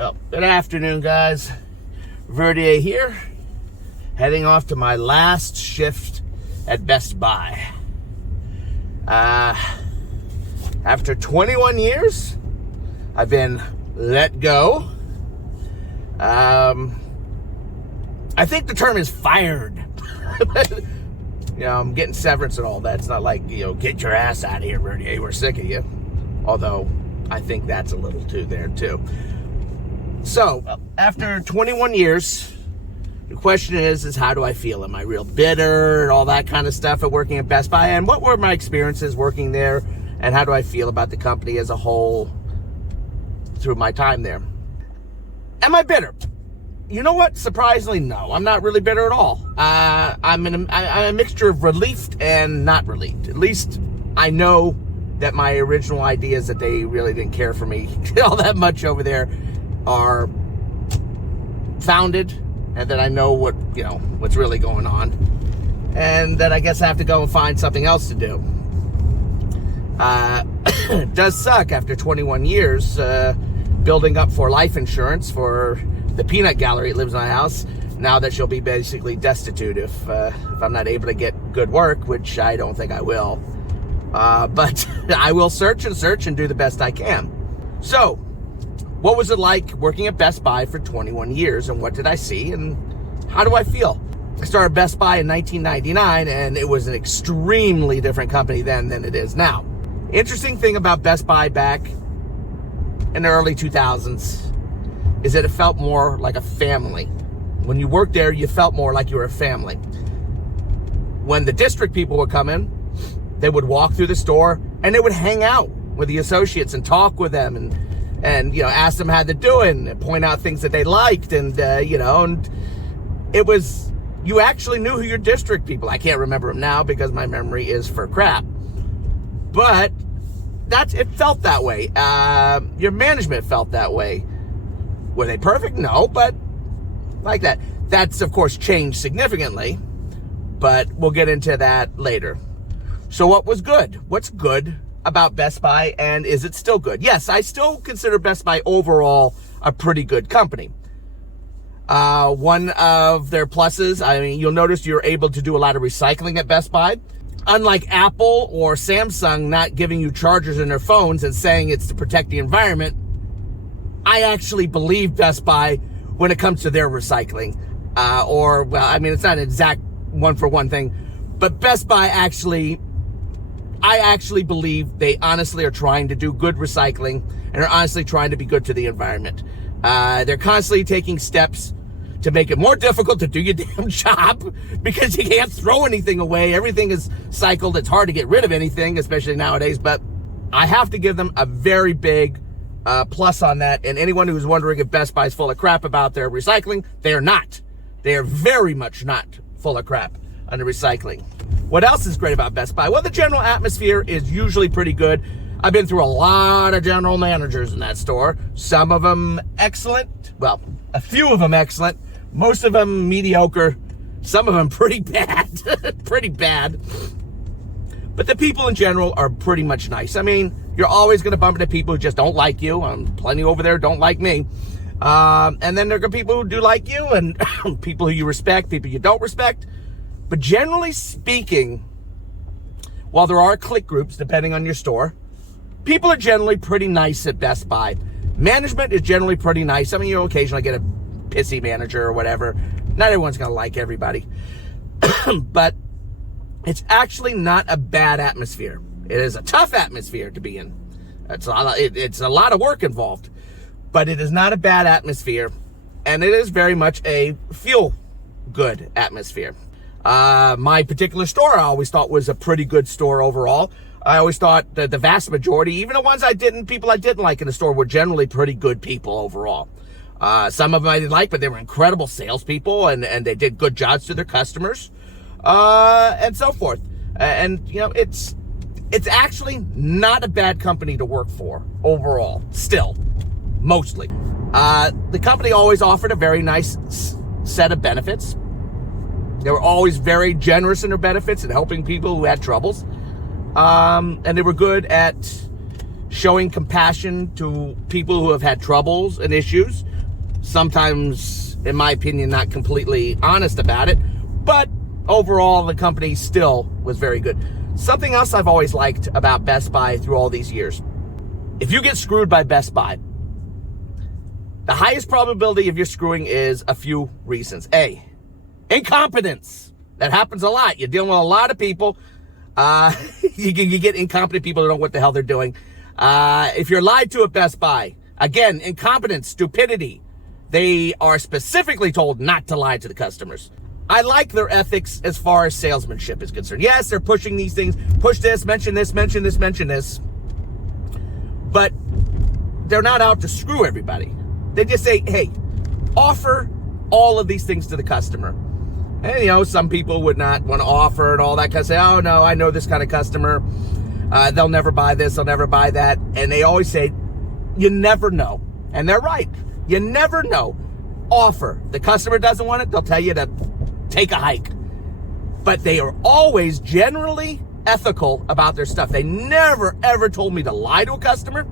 Well, good afternoon, guys. Verdier here, heading off to my last shift at Best Buy. After 21 years, I've been let go. I think the term is fired. I'm getting severance and all that. It's not like, get your ass out of here, Verdier. We're sick of you. Although, I think that's a little too there, too. So, after 21 years, the question is how do I feel? Am I real bitter and all that kind of stuff at working at Best Buy? And what were my experiences working there? And how do I feel about the company as a whole through my time there? Am I bitter? You know what? Surprisingly, no. I'm not really bitter at all. I'm a mixture of relieved and not relieved. At least I know that my original ideas that they really didn't care for me all that much over there are founded, and that I know what's really going on, and that I guess I have to go and find something else to do. It does suck after 21 years building up for life insurance for the peanut gallery that lives in my house. Now that she'll be basically destitute if I'm not able to get good work, which I don't think I will. But I will search and do the best I can. So, what was it like working at Best Buy for 21 years, and what did I see, and how do I feel? I started Best Buy in 1999, and it was an extremely different company then than it is now. Interesting thing about Best Buy back in the early 2000s is that it felt more like a family. When you worked there, you felt more like you were a family. When the district people would come in, they would walk through the store, and they would hang out with the associates and talk with them, and ask them how they're doing, and point out things that they liked, and and it was, you actually knew who your district people. I can't remember them now because my memory is for crap, but it felt that way. Your management felt that way. Were they perfect? No, but like that. That's of course changed significantly, but we'll get into that later. So what was good? What's good about Best Buy, and is it still good? Yes, I still consider Best Buy overall a pretty good company. One of their pluses, you'll notice you're able to do a lot of recycling at Best Buy. Unlike Apple or Samsung not giving you chargers in their phones and saying it's to protect the environment, I actually believe Best Buy when it comes to their recycling. It's not an exact one-for-one thing, but Best Buy I actually believe they honestly are trying to do good recycling and are honestly trying to be good to the environment. They're constantly taking steps to make it more difficult to do your damn job because you can't throw anything away. Everything is cycled. It's hard to get rid of anything, especially nowadays. But I have to give them a very big plus on that. And anyone who's wondering if Best Buy is full of crap about their recycling, they are not. They are very much not full of crap on the recycling. What else is great about Best Buy? Well, the general atmosphere is usually pretty good. I've been through a lot of general managers in that store. Some of them excellent. Well, a few of them excellent. Most of them mediocre. Some of them pretty bad. Pretty bad. But the people in general are pretty much nice. You're always going to bump into people who just don't like you. Plenty over there don't like me. And then there are people who do like you, and people who you respect, people you don't respect. But generally speaking, while there are clique groups, depending on your store, people are generally pretty nice at Best Buy. Management is generally pretty nice. You'll occasionally get a pissy manager or whatever. Not everyone's going to like everybody. But it's actually not a bad atmosphere. It is a tough atmosphere to be in. It's a lot of work involved. But it is not a bad atmosphere. And it is very much a feel-good atmosphere. My particular store I always thought was a pretty good store overall. I always thought that the vast majority, even the ones people I didn't like in the store, were generally pretty good people overall. Some of them I didn't like, but they were incredible salespeople, and they did good jobs to their customers, and so forth. It's actually not a bad company to work for overall, still, mostly. The company always offered a very nice set of benefits. They were always very generous in their benefits and helping people who had troubles. And they were good at showing compassion to people who have had troubles and issues. Sometimes, in my opinion, not completely honest about it, but overall, the company still was very good. Something else I've always liked about Best Buy through all these years. If you get screwed by Best Buy, the highest probability of your screwing is a few reasons. A, incompetence. That happens a lot. You're dealing with a lot of people. You get incompetent people who don't know what the hell they're doing. If you're lied to at Best Buy, again, incompetence, stupidity. They are specifically told not to lie to the customers. I like their ethics as far as salesmanship is concerned. Yes, they're pushing these things. Push this, mention this, mention this, mention this. But they're not out to screw everybody. They just say, hey, offer all of these things to the customer. And, some people would not want to offer and all that kind of say, oh, no, I know this kind of customer. They'll never buy this. They'll never buy that. And they always say, you never know. And they're right. You never know. Offer. The customer doesn't want it. They'll tell you to take a hike. But they are always generally ethical about their stuff. They never, ever told me to lie to a customer.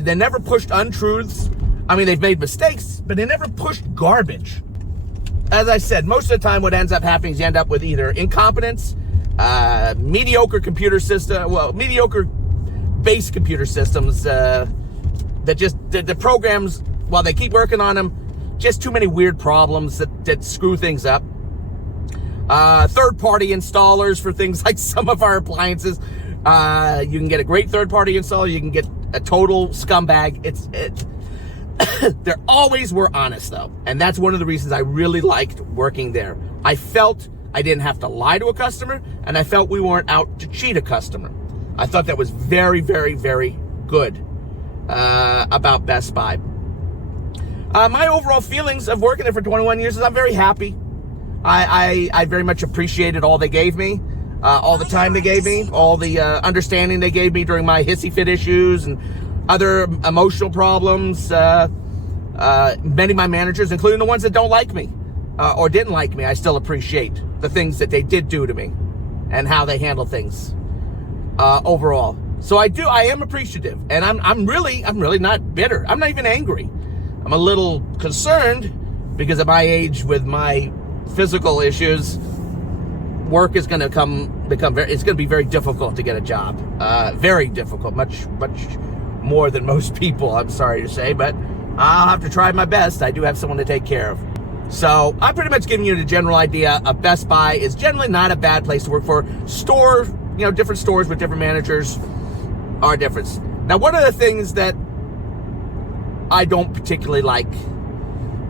They never pushed untruths. I mean, they've made mistakes, but they never pushed garbage. As I said, most of the time what ends up happening is you end up with either incompetence, mediocre computer system, mediocre base computer systems that just, the programs, while they keep working on them, just too many weird problems that screw things up. Third-party installers for things like some of our appliances. You can get a great third-party installer. You can get a total scumbag. They always were honest, though. And that's one of the reasons I really liked working there. I felt I didn't have to lie to a customer, and I felt we weren't out to cheat a customer. I thought that was very, very, very good about Best Buy. My overall feelings of working there for 21 years is I'm very happy. I very much appreciated all they gave me, all the time they gave me, all the understanding they gave me during my hissy fit issues and other emotional problems. Many of my managers, including the ones that don't like me or didn't like me, I still appreciate the things that they did do to me and how they handle things overall. So I am appreciative, and I'm really not bitter. I'm not even angry. I'm a little concerned because at my age with my physical issues, work is going to it's going to be very difficult to get a job. Very difficult, much more than most people, I'm sorry to say, but I'll have to try my best. I do have someone to take care of. So I'm pretty much giving you the general idea of Best Buy is generally not a bad place to work for. Different stores with different managers are different. Now, one of the things that I don't particularly like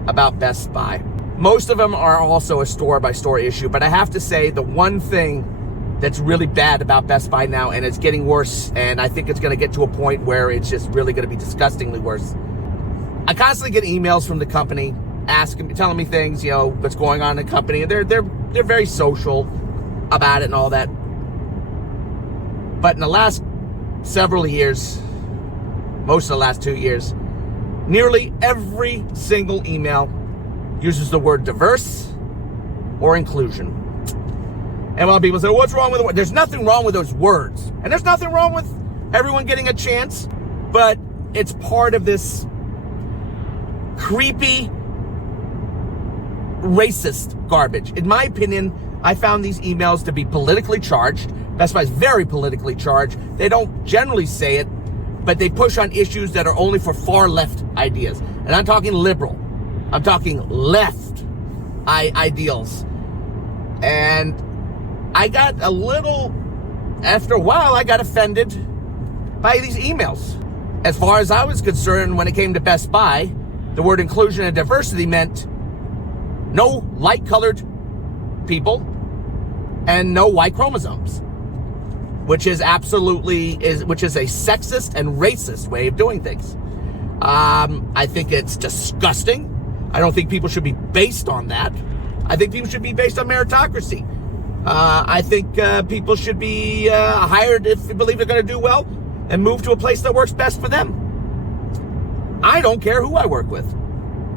about Best Buy, most of them are also a store-by-store issue, but I have to say the one thing that's really bad about Best Buy now, and it's getting worse, and I think it's going to get to a point where it's just really going to be disgustingly worse. I constantly get emails from the company telling me things, what's going on in the company. They're very social about it and all that. But in the last several years, most of the last 2 years, nearly every single email uses the word diverse or inclusion. And while people say, what's wrong with the word? There's nothing wrong with those words. And there's nothing wrong with everyone getting a chance. But it's part of this creepy, racist garbage. In my opinion, I found these emails to be politically charged. Best Buy is very politically charged. They don't generally say it, but they push on issues that are only for far left ideas. And I'm talking liberal. I'm talking left ideals. And I got after a while, I got offended by these emails. As far as I was concerned, when it came to Best Buy, the word inclusion and diversity meant no light-colored people and no Y chromosomes, which is a sexist and racist way of doing things. I think it's disgusting. I don't think people should be based on that. I think people should be based on meritocracy. I think people should be hired if they believe they're going to do well and move to a place that works best for them. I don't care who I work with,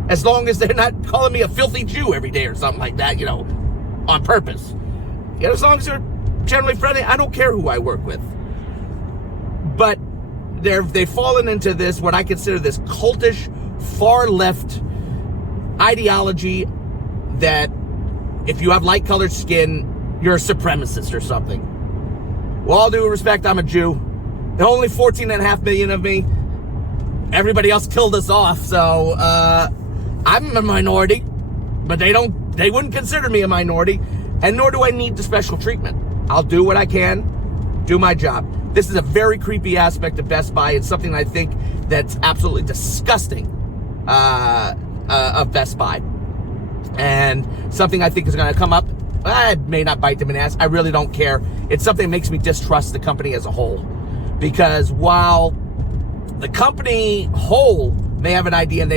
as long as they're not calling me a filthy Jew every day or something like that, on purpose. As long as they're generally friendly, I don't care who I work with. But they've fallen into this, what I consider this cultish, far left ideology that if you have light colored skin, you're a supremacist or something. With all due respect, I'm a Jew. There are only 14.5 million of me. Everybody else killed us off, so I'm a minority, but they wouldn't consider me a minority, and nor do I need the special treatment. I'll do what I can, do my job. This is a very creepy aspect of Best Buy, and something I think that's absolutely disgusting of Best Buy, and something I think is going to come up. I may not bite them in the ass. I really don't care. It's something that makes me distrust the company as a whole, because while the company whole may have an idea and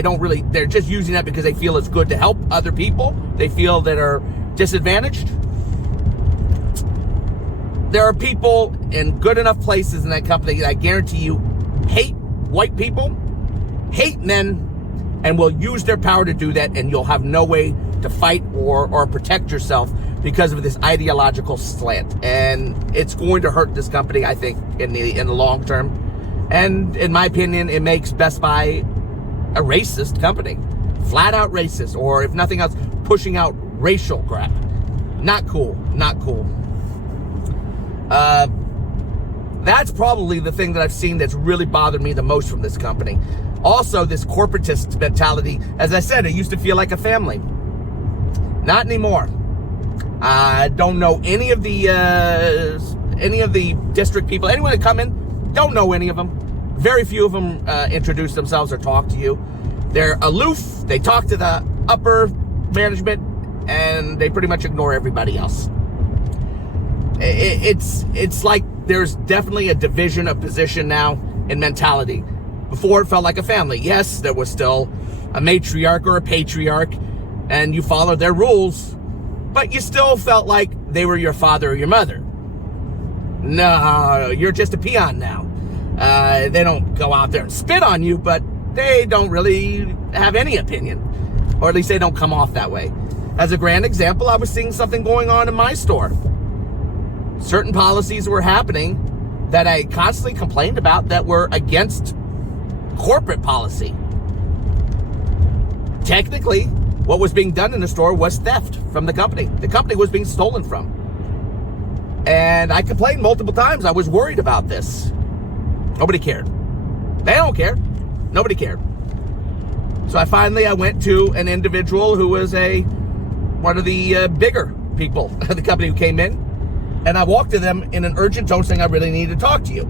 they're just using that because they feel it's good to help other people, they feel that are disadvantaged. There are people in good enough places in that company that I guarantee you hate white people, hate men, and will use their power to do that, and you'll have no way to fight or protect yourself because of this ideological slant. And it's going to hurt this company, I think, in the long term. And in my opinion, it makes Best Buy a racist company. Flat out racist, or if nothing else, pushing out racial crap. Not cool, not cool. That's probably the thing that I've seen that's really bothered me the most from this company. Also, this corporatist mentality. As I said, it used to feel like a family. Not anymore. I don't know any of the district people. Anyone that come in, don't know any of them. Very few of them introduce themselves or talk to you. They're aloof. They talk to the upper management, and they pretty much ignore everybody else. It's like there's definitely a division of position now in mentality. Before, it felt like a family. Yes, there was still a matriarch or a patriarch, and you followed their rules, but you still felt like they were your father or your mother. No, you're just a peon now. They don't go out there and spit on you, but they don't really have any opinion, or at least they don't come off that way. As a grand example, I was seeing something going on in my store. Certain policies were happening that I constantly complained about that were against corporate policy. Technically, what was being done in the store was theft from the company. The company was being stolen from. And I complained multiple times. I was worried about this. Nobody cared. They don't care. Nobody cared. So I went to an individual who was one of the bigger people of the company who came in. And I walked to them in an urgent tone saying, I really need to talk to you.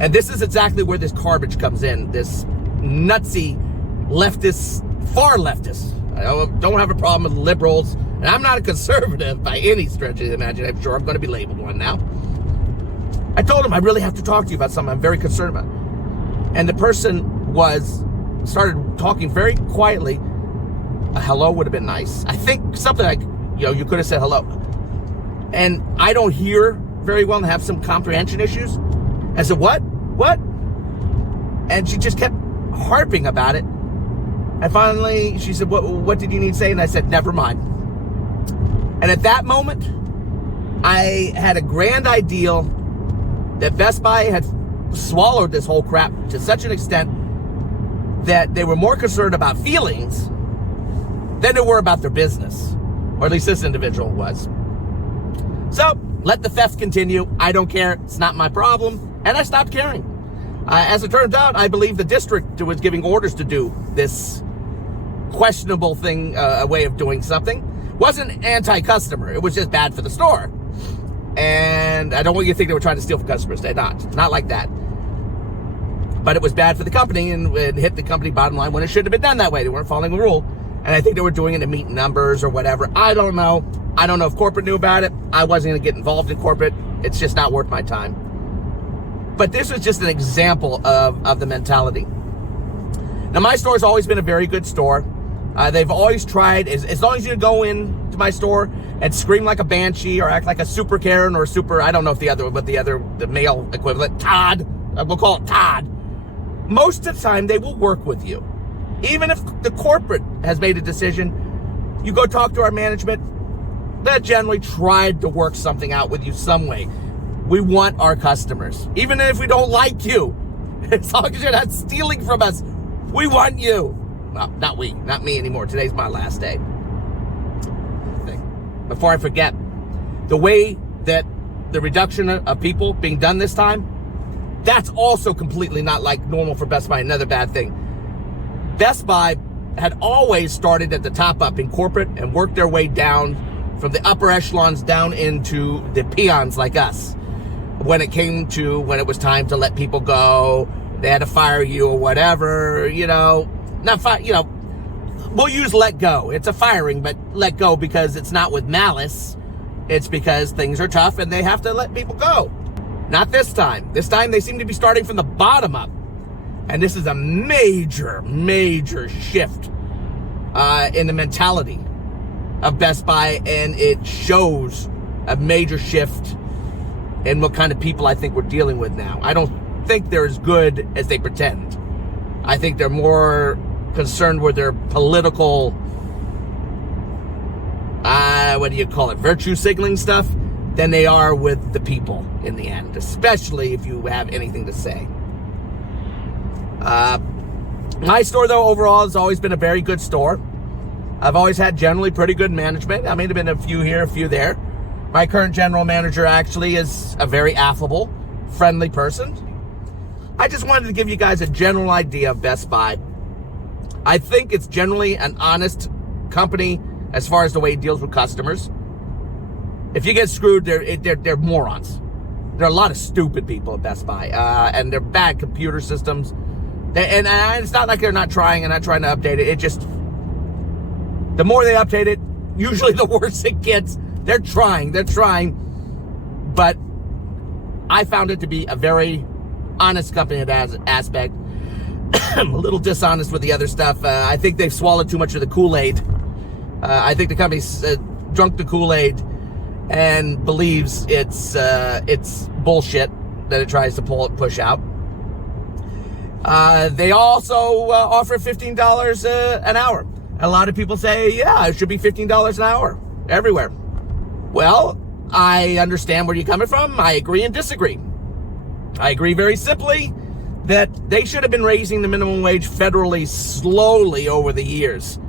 And this is exactly where this garbage comes in. This nutsy leftist, far leftist. I don't have a problem with liberals. And I'm not a conservative by any stretch of the imagination. I'm sure I'm going to be labeled one now. I told him I really have to talk to you about something I'm very concerned about. And the person started talking very quietly. A hello would have been nice. I think something like, you could have said hello. And I don't hear very well and have some comprehension issues. I said, what? And she just kept harping about it. And finally, she said, what did you need to say? And I said, never mind. And at that moment, I had a grand ideal that Best Buy had swallowed this whole crap to such an extent that they were more concerned about feelings than they were about their business. Or at least this individual was. So, let the theft continue. I don't care. It's not my problem. And I stopped caring. As it turns out, I believe the district was giving orders to do this questionable thing, a way of doing something. Wasn't anti-customer. It was just bad for the store. And I don't want you to think they were trying to steal from customers. They're not. Not like that. But it was bad for the company and hit the company bottom line when it shouldn't have been done that way. They weren't following the rule. And I think they were doing it to meet numbers or whatever. I don't know. I don't know if corporate knew about it. I wasn't going to get involved in corporate. It's just not worth my time. But this was just an example of the mentality. Now, my store's always been a very good store. They've always tried, as long as you go into my store and scream like a banshee or act like a super Karen or I don't know if the male equivalent, Todd, we'll call it Todd. Most of the time, they will work with you. Even if the corporate has made a decision, you go talk to our management, they generally tried to work something out with you some way. We want our customers. Even if we don't like you, as long as you're not stealing from us, we want you. Well, not me anymore. Today's my last day. Before I forget, the way that the reduction of people being done this time, that's also completely not like normal for Best Buy. Another bad thing. Best Buy had always started at the top up in corporate and worked their way down from the upper echelons down into the peons like us. When it was time to let people go, they had to fire you or whatever, we'll use let go. It's a firing, but let go because it's not with malice. It's because things are tough and they have to let people go. Not this time. This time they seem to be starting from the bottom up. And this is a major, major shift in the mentality of Best Buy, and it shows a major shift in what kind of people I think we're dealing with now. I don't think they're as good as they pretend. I think they're more concerned with their political, virtue signaling stuff than they are with the people in the end, especially if you have anything to say. My store, though, overall has always been a very good store. I've always had generally pretty good management. I mean, there have been a few here, a few there. My current general manager actually is a very affable, friendly person. I just wanted to give you guys a general idea of Best Buy. I think it's generally an honest company as far as the way it deals with customers. If you get screwed, they're morons. There are a lot of stupid people at Best Buy, and they're bad computer systems. And it's not like they're not trying and not trying to update it. It just, the more they update it, usually the worse it gets. They're trying, but I found it to be a very honest company in that aspect. I'm a little dishonest with the other stuff. I think they've swallowed too much of the Kool-Aid. I think the company's drunk the Kool-Aid and believes it's bullshit that it tries to push out. They also offer $15 an hour. A lot of people say, yeah, it should be $15 an hour everywhere. Well, I understand where you're coming from. I agree and disagree. I agree very simply that they should have been raising the minimum wage federally slowly over the years.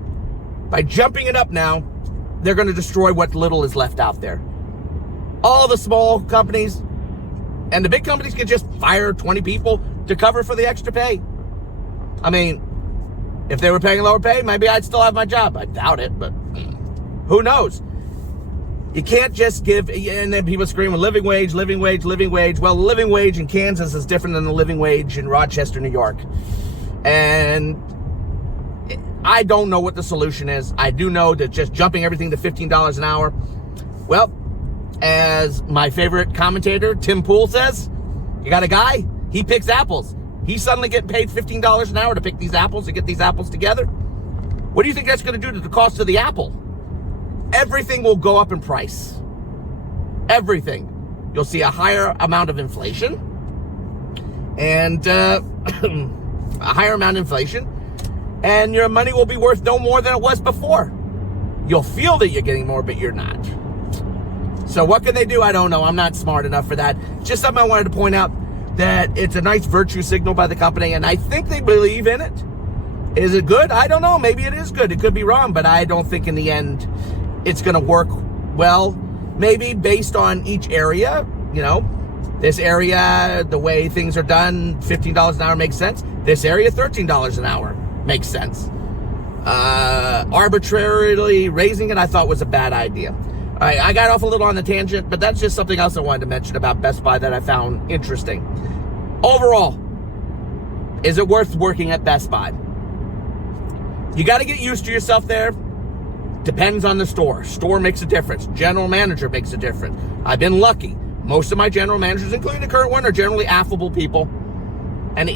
By jumping it up now, they're going to destroy what little is left out there. All the small companies and the big companies can just fire 20 people to cover for the extra pay. I mean, if they were paying lower pay, maybe I'd still have my job. I doubt it, but who knows? You can't just give, and then people scream, living wage. Well, the living wage in Kansas is different than the living wage in Rochester, New York. And I don't know what the solution is. I do know that just jumping everything to $15 an hour, well, as my favorite commentator, Tim Pool, says, you got a guy, he picks apples. He's suddenly getting paid $15 an hour to pick these apples, to get these apples together. What do you think that's going to do to the cost of the apple? Everything will go up in price. Everything. You'll see a higher amount of inflation. And a higher amount of inflation. And your money will be worth no more than it was before. You'll feel that you're getting more, but you're not. So what can they do? I don't know. I'm not smart enough for that. Just something I wanted to point out, that it's a nice virtue signal by the company, and I think they believe in it. Is it good? I don't know. Maybe it is good. It could be wrong, but I don't think in the end it's going to work well. Maybe based on each area, this area, the way things are done, $15 an hour makes sense. This area, $13 an hour makes sense. Arbitrarily raising it, I thought was a bad idea. All right, I got off a little on the tangent, but that's just something else I wanted to mention about Best Buy that I found interesting. Overall, is it worth working at Best Buy? You got to get used to yourself there. Depends on the store. Store makes a difference. General manager makes a difference. I've been lucky. Most of my general managers, including the current one, are generally affable people and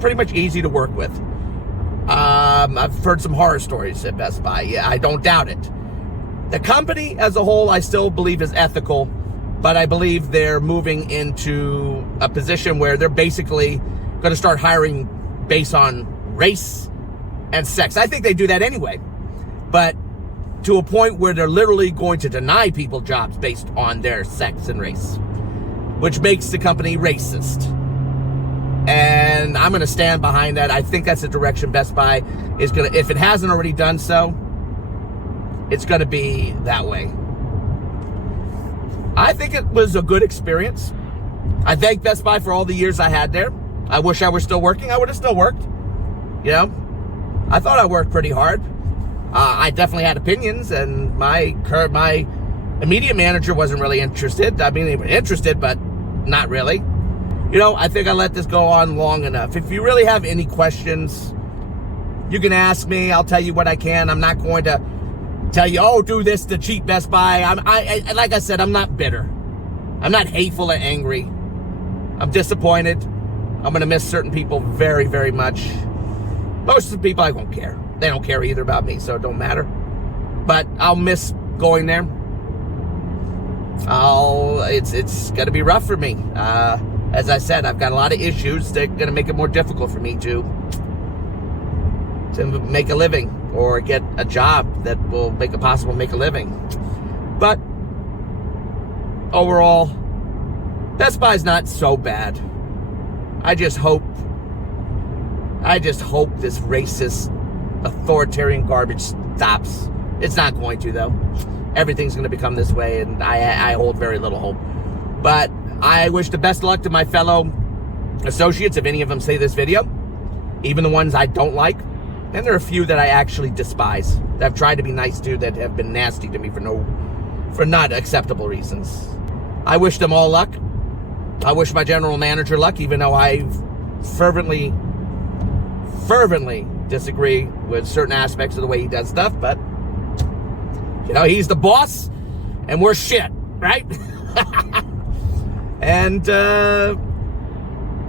pretty much easy to work with. I've heard some horror stories at Best Buy. Yeah, I don't doubt it. The company as a whole, I still believe is ethical, but I believe they're moving into a position where they're basically going to start hiring based on race and sex. I think they do that anyway, but to a point where they're literally going to deny people jobs based on their sex and race. which makes the company racist. And I'm going to stand behind that. I think that's the direction Best Buy is going to, if it hasn't already done so, it's going to be that way. I think it was a good experience. I thank Best Buy for all the years I had there. I wish I were still working. I would have still worked. You know, I thought I worked pretty hard. I definitely had opinions, and my immediate manager wasn't really interested. I mean, they were interested, but not really. You know, I think I let this go on long enough. If you really have any questions, you can ask me. I'll tell you what I can. I'm not going to tell you, oh, do this to cheat Best Buy. Like I said, I'm not bitter. I'm not hateful or angry. I'm disappointed. I'm going to miss certain people very, very much. Most of the people, I won't care. They don't care either about me, so it don't matter. But I'll miss going there. It's going to be rough for me. As I said, I've got a lot of issues that are going to make it more difficult for me to make a living or get a job that will make it possible to make a living. But overall, Best Buy's not so bad. I just hope this racist, authoritarian garbage stops. It's not going to, though. Everything's going to become this way, and I hold very little hope. But I wish the best of luck to my fellow associates, if any of them see this video, even the ones I don't like. And there are a few that I actually despise, that I've tried to be nice to, that have been nasty to me for not acceptable reasons. I wish them all luck. I wish my general manager luck, even though I fervently disagree with certain aspects of the way he does stuff. But, you know, he's the boss, and we're shit, right? And I'm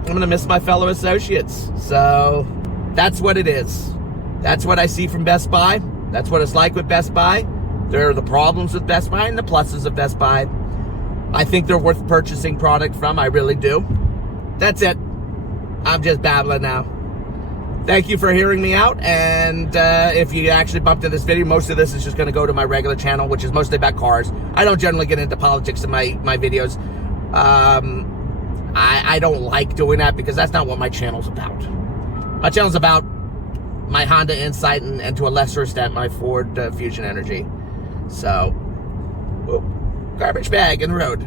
going to miss my fellow associates. So that's what it is. That's what I see from Best Buy. That's what it's like with Best Buy. There are the problems with Best Buy and the pluses of Best Buy. I think they're worth purchasing product from. I really do. That's it. I'm just babbling now. Thank you for hearing me out. And if you actually bumped into this video, most of this is just going to go to my regular channel, which is mostly about cars. I don't generally get into politics in my videos. I don't like doing that because that's not what my channel's about. My channel's about my Honda Insight and to a lesser extent my Ford Fusion Energy. So, garbage bag in the road.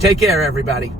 Take care, everybody.